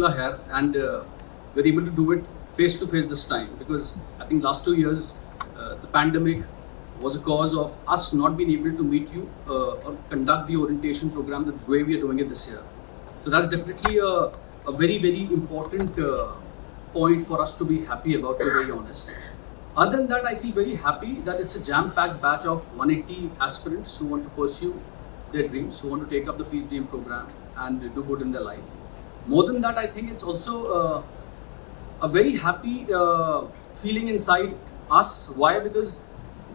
people are here and we're able to do it face to face this time, because I think last 2 years the pandemic was a cause of us not being able to meet you or conduct the orientation program the way we are doing it this year. So that's definitely a very, very important point for us to be happy about, to be very honest. Other than that, I feel very happy that it's a jam-packed batch of 180 aspirants who want to pursue their dreams, who want to take up the PGDM program and do good in their life. More than that, I think it's also a very happy feeling inside us. Why? Because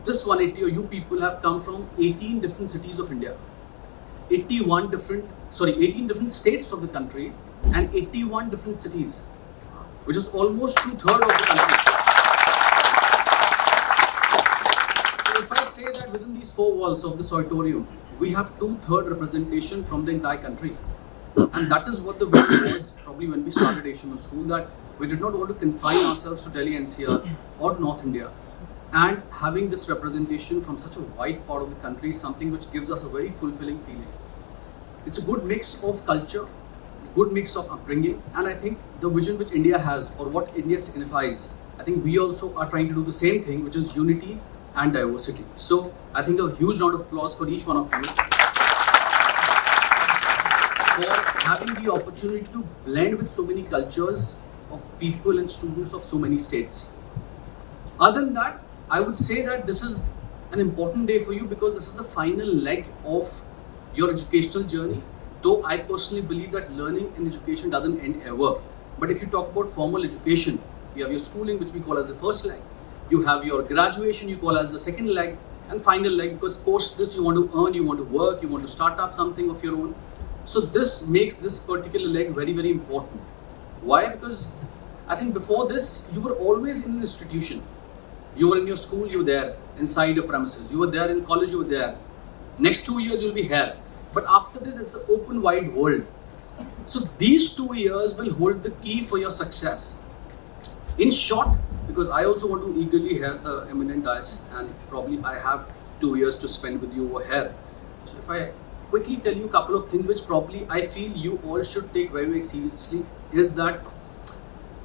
this 180 or you people have come from 18 different cities of India, 18 different states of the country and 81 different cities, which is almost 2/3 of the country. So if I say that within these 4 walls of this auditorium, we have 2/3 representation from the entire country. And that is what the vision was probably when we started Asian School, that we did not want to confine ourselves to Delhi NCR or North India. And having this representation from such a wide part of the country is something which gives us a very fulfilling feeling. It's a good mix of culture, good mix of upbringing, and I think the vision which India has, or what India signifies, I think we also are trying to do the same thing, which is unity and diversity. So I think a huge round of applause for each one of you for having the opportunity to blend with so many cultures of people and students of so many states. Other than that, I would say that this is an important day for you because this is the final leg of your educational journey. Though I personally believe that learning and education doesn't end ever. But if you talk about formal education, you have your schooling, which we call as the first leg. You have your graduation, you call as the second leg, and final leg, because post this you want to earn, you want to work, you want to start up something of your own. So this makes this particular leg very, very important. Why? Because I think before this, you were always in an institution. You were in your school, you were there, inside your premises. You were there in college, you were there. Next 2 years, you'll be here. But after this, it's an open, wide world. So these 2 years will hold the key for your success. In short, because I also want to eagerly hear the eminent dais, and probably I have 2 years to spend with you over here. So if I quickly tell you a couple of things which probably I feel you all should take very, very seriously, is that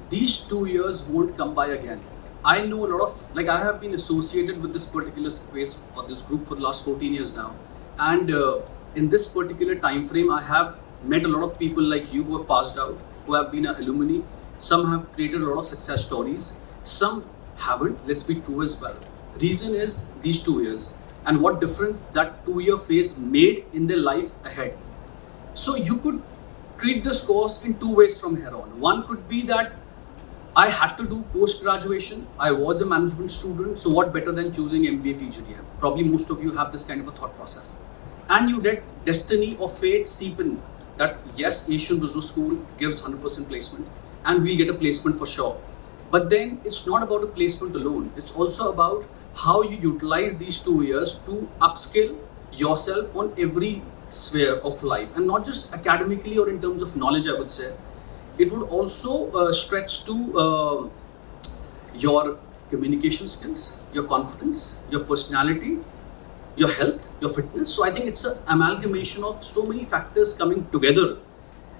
these 2 years won't come by again. I know a lot of, I have been associated with this particular space or this group for the last 14 years now. And in this particular time frame, I have met a lot of people like you who have passed out, who have been alumni. Some have created a lot of success stories. Some haven't, let's be true as well. Reason is these 2 years and what difference that 2-year phase made in their life ahead. So you could treat this course in 2 ways from here on. One could be that I had to do post-graduation. I was a management student, so what better than choosing MBA PGDM? Probably most of you have this kind of a thought process. And you let destiny or fate seep in that yes, Asian Business School gives 100% placement and we'll get a placement for sure. But then it's not about a placement alone. It's also about how you utilize these 2 years to upskill yourself on every sphere of life, and not just academically or in terms of knowledge, I would say. It would also stretch to your communication skills, your confidence, your personality, your health, your fitness. So I think it's an amalgamation of so many factors coming together.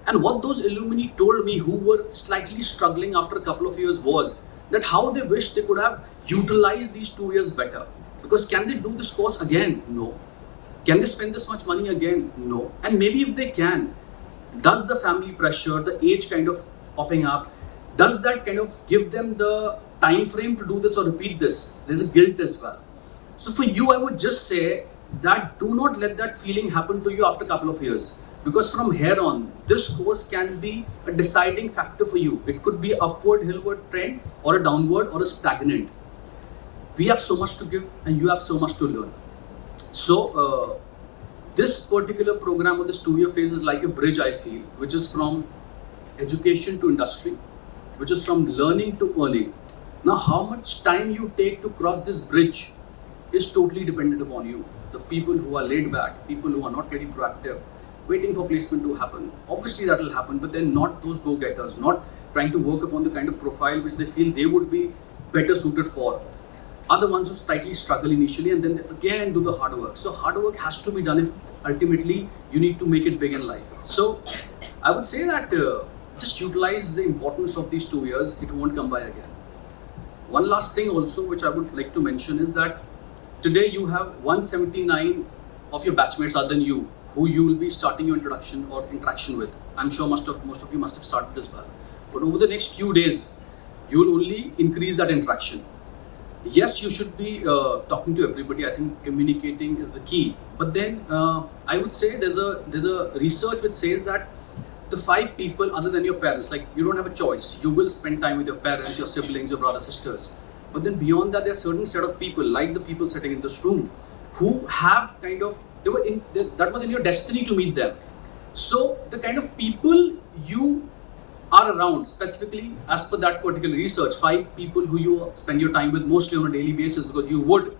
And what those alumni told me who were slightly struggling after a couple of years was that how they wish they could have utilized these 2 years better. Because can they do this course again? No. Can they spend this much money again? No. And maybe if they can, does the family pressure, the age kind of popping up, does that kind of give them the time frame to do this or repeat this? There's a guilt as well. So for you, I would just say that do not let that feeling happen to you after a couple of years. Because from here on, this course can be a deciding factor for you. It could be upward, hillward trend, or a downward, or a stagnant. We have so much to give and you have so much to learn. So, this particular program or this 2-year phase is like a bridge, I feel, which is from education to industry, which is from learning to earning. Now, how much time you take to cross this bridge is totally dependent upon you. The people who are laid back, people who are not very proactive, waiting for placement to happen. Obviously, that will happen, but then not those go-getters, not trying to work upon the kind of profile which they feel they would be better suited for. Are the ones who slightly struggle initially and then again do the hard work. So hard work has to be done if ultimately you need to make it big in life. So I would say that just utilize the importance of these 2 years. It won't come by again. One last thing also which I would like to mention is that today you have 179 of your batchmates other than you who you will be starting your introduction or interaction with. I'm sure most of you must have started as well. But over the next few days, you will only increase that interaction. Yes, you should be talking to everybody. I think communicating is the key. But then I would say there's a research which says that the 5 people other than your parents, like you don't have a choice. You will spend time with your parents, your siblings, your brothers, sisters. But then beyond that, there are certain set of people, like the people sitting in this room, who have kind of, that was in your destiny to meet them. So the kind of people you are around, specifically as per that particular research, 5 people who you spend your time with mostly on a daily basis, because you would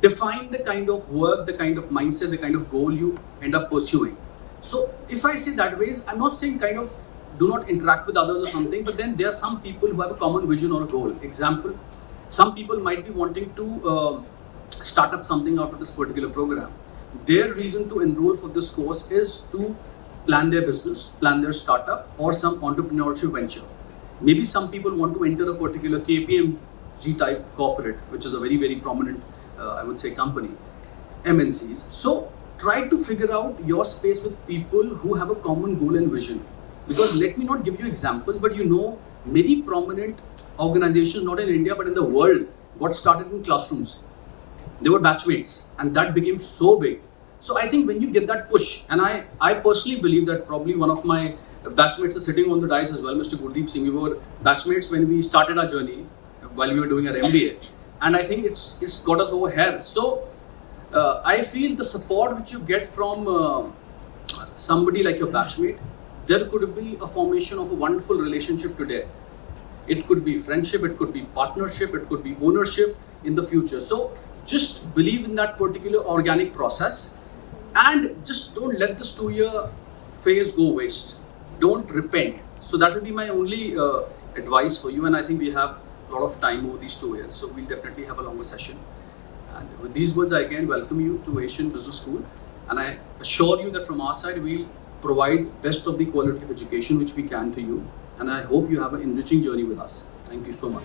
define the kind of work, the kind of mindset, the kind of goal you end up pursuing. So if I say that ways, I'm not saying kind of do not interact with others or something, but then there are some people who have a common vision or a goal. Example, some people might be wanting to start up something out of this particular program. Their reason to enroll for this course is to plan their business, plan their startup, or some entrepreneurship venture. Maybe some people want to enter a particular KPMG type corporate, which is a very, very prominent, I would say, company, MNCs. So try to figure out your space with people who have a common goal and vision. Because let me not give you examples, but you know, many prominent organizations, not in India, but in the world, got started in classrooms. They were batchmates, and that became so big. So I think when you get that push, and I personally believe that probably one of my batchmates is sitting on the dais as well, Mr. Gurdeep Singh. We were batchmates when we started our journey while we were doing our MBA. And I think it's got us over here. So I feel the support which you get from somebody like your batchmate, there could be a formation of a wonderful relationship today. It could be friendship, it could be partnership, it could be ownership in the future. So just believe in that particular organic process and just don't let this 2-year phase go waste. Don't repent. So that will be my only advice for you. And I think we have a lot of time over these 2 years. So we'll definitely have a longer session. And with these words, I again welcome you to Asian Business School. And I assure you that from our side, we'll provide best of the quality of education which we can to you. And I hope you have an enriching journey with us. Thank you so much.